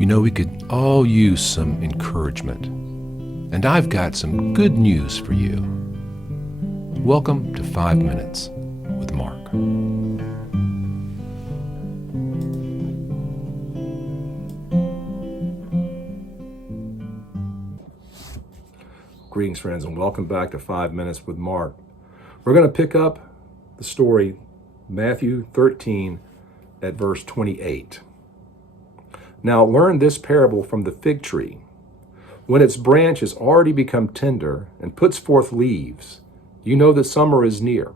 You know, we could all use some encouragement. And I've got some good news for you. Welcome to 5 Minutes with Mark. Greetings, friends, and welcome back to 5 Minutes with Mark. We're going to pick up the story, Matthew 13, at verse 28. Now learn this parable from the fig tree. When its branch has already become tender and puts forth leaves, you know that summer is near.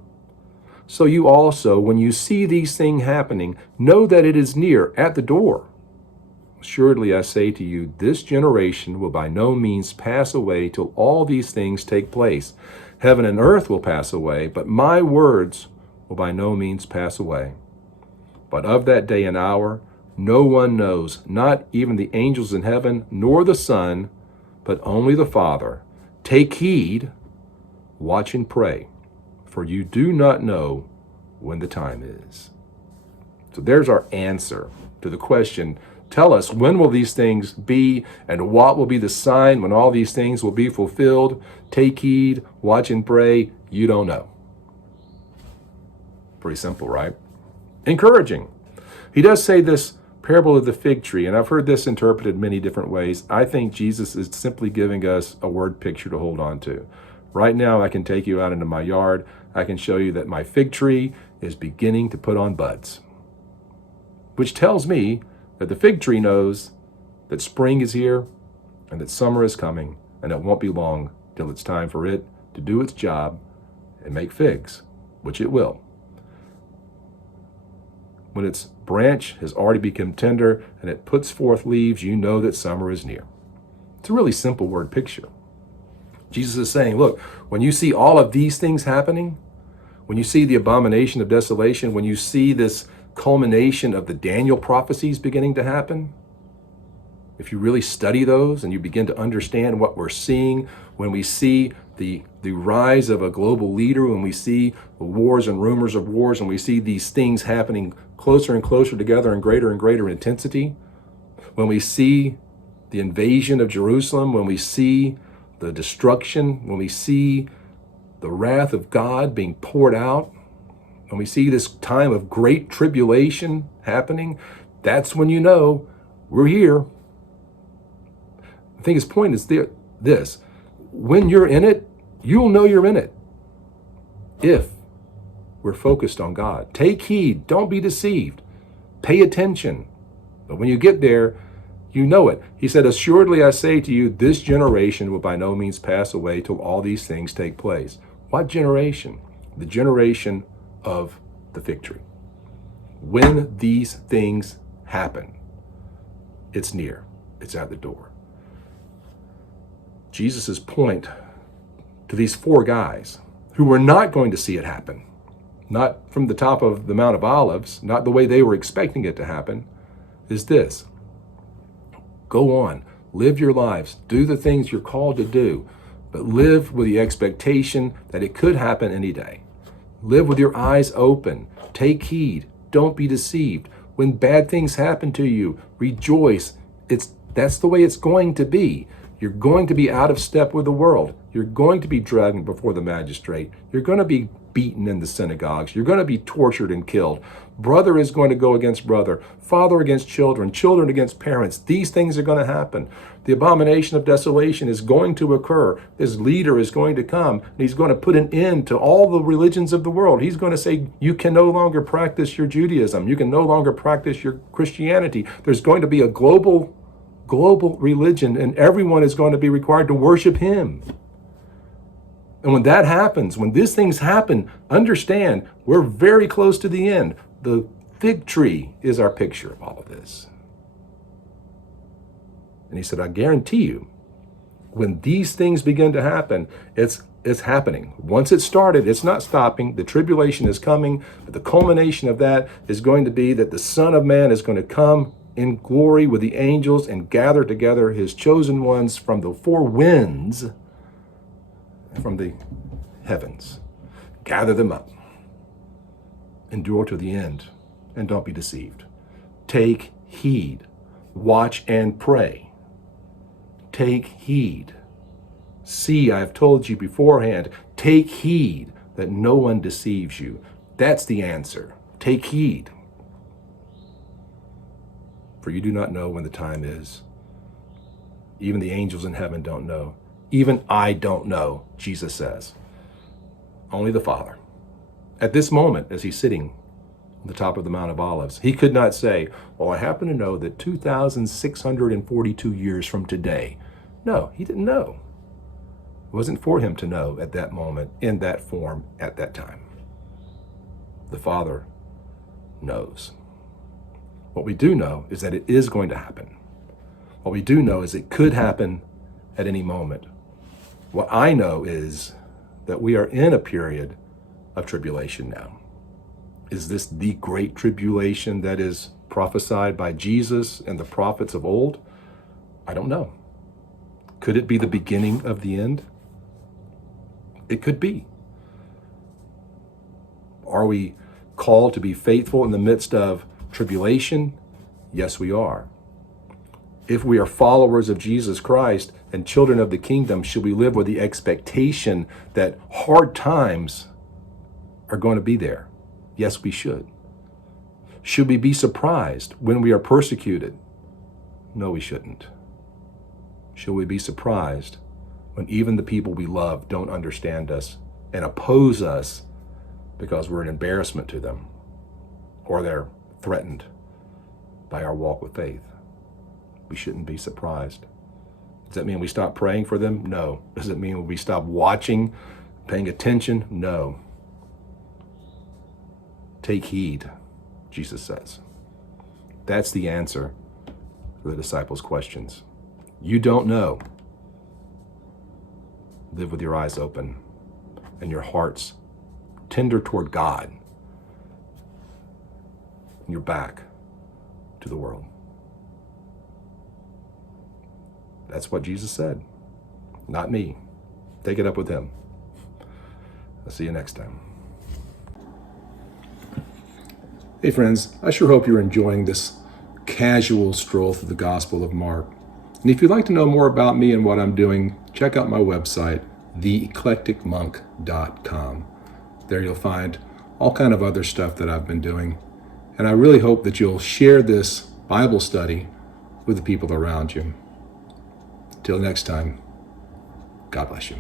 So you also, when you see these things happening, know that it is near at the door. Assuredly, I say to you, this generation will by no means pass away till all these things take place. Heaven and earth will pass away, but my words will by no means pass away. But of that day and hour, no one knows, not even the angels in heaven, nor the Son, but only the Father. Take heed, watch and pray, for you do not know when the time is. So there's our answer to the question, tell us, when will these things be, and what will be the sign when all these things will be fulfilled? Take heed, watch and pray, you don't know. Pretty simple, right? Encouraging. He does say this parable of the fig tree, and I've heard this interpreted many different ways. I think Jesus is simply giving us a word picture to hold on to. Right now, I can take you out into my yard. I can show you that my fig tree is beginning to put on buds, which tells me that the fig tree knows that spring is here and that summer is coming, and it won't be long till it's time for it to do its job and make figs, which it will. When its branch has already become tender and it puts forth leaves, you know that summer is near. It's a really simple word picture. Jesus is saying, look, when you see all of these things happening, when you see the abomination of desolation, when you see this culmination of the Daniel prophecies beginning to happen, if you really study those and you begin to understand what we're seeing, when we see the rise of a global leader, when we see the wars and rumors of wars, and we see these things happening closer and closer together in greater and greater intensity, when we see the invasion of Jerusalem, when we see the destruction, when we see the wrath of God being poured out, when we see this time of great tribulation happening, that's when you know we're here. I think his point is this: when you're in it, you'll know you're in it if we're focused on God. Take heed, don't be deceived, pay attention. But when you get there, you know it. He said, assuredly I say to you, this generation will by no means pass away till all these things take place. What generation? The generation of the fig tree. When these things happen, it's near, it's at the door. Jesus' point to these four guys who were not going to see it happen, not from the top of the Mount of Olives, not the way they were expecting it to happen, is this: go on, live your lives, do the things you're called to do, but live with the expectation that it could happen any day. Live with your eyes open, take heed, don't be deceived. When bad things happen to you, rejoice. That's the way it's going to be. You're going to be out of step with the world. You're going to be dragged before the magistrate. You're going to be beaten in the synagogues. You're going to be tortured and killed. Brother is going to go against brother, father against children, children against parents. These things are going to happen. The abomination of desolation is going to occur. This leader is going to come, and he's going to put an end to all the religions of the world. He's going to say, you can no longer practice your Judaism. You can no longer practice your Christianity. There's going to be a global religion, and everyone is going to be required to worship him. And when that happens, when these things happen, understand we're very close to the end. The fig tree is our picture of all of this. And he said, I guarantee you, when these things begin to happen, it's happening. Once it started, it's not stopping. The tribulation is coming, but the culmination of that is going to be that the Son of Man is going to come in glory with the angels and gather together his chosen ones from the four winds, from the heavens. Gather them up. Endure to the end, and don't be deceived. Take heed. Watch and pray. Take heed. See, I have told you beforehand, take heed that no one deceives you. That's the answer. Take heed. For you do not know when the time is. Even the angels in heaven don't know. Even I don't know, Jesus says. Only the Father. At this moment, as he's sitting on the top of the Mount of Olives, he could not say, well, I happen to know that 2,642 years from today. No, he didn't know. It wasn't for him to know at that moment, in that form, at that time. The Father knows. What we do know is that it is going to happen. What we do know is it could happen at any moment. What I know is that we are in a period of tribulation now. Is this the great tribulation that is prophesied by Jesus and the prophets of old? I don't know. Could it be the beginning of the end? It could be. Are we called to be faithful in the midst of tribulation? Yes, we are. If we are followers of Jesus Christ and children of the kingdom, should we live with the expectation that hard times are going to be there? Yes, we should. Should we be surprised when we are persecuted? No, we shouldn't. Should we be surprised when even the people we love don't understand us and oppose us because we're an embarrassment to them, or they're threatened by our walk with faith? We shouldn't be surprised. Does that mean we stop praying for them? No. Does it mean we stop watching, paying attention? No. Take heed, Jesus says. That's the answer to the disciples' questions. You don't know. Live with your eyes open and your hearts tender toward God and your back to the world. That's what Jesus said, not me. Take it up with him. I'll see you next time. Hey friends, I sure hope you're enjoying this casual stroll through the Gospel of Mark. And if you'd like to know more about me and what I'm doing, check out my website, theeclecticmonk.com. There you'll find all kind of other stuff that I've been doing. And I really hope that you'll share this Bible study with the people around you. Till next time, God bless you.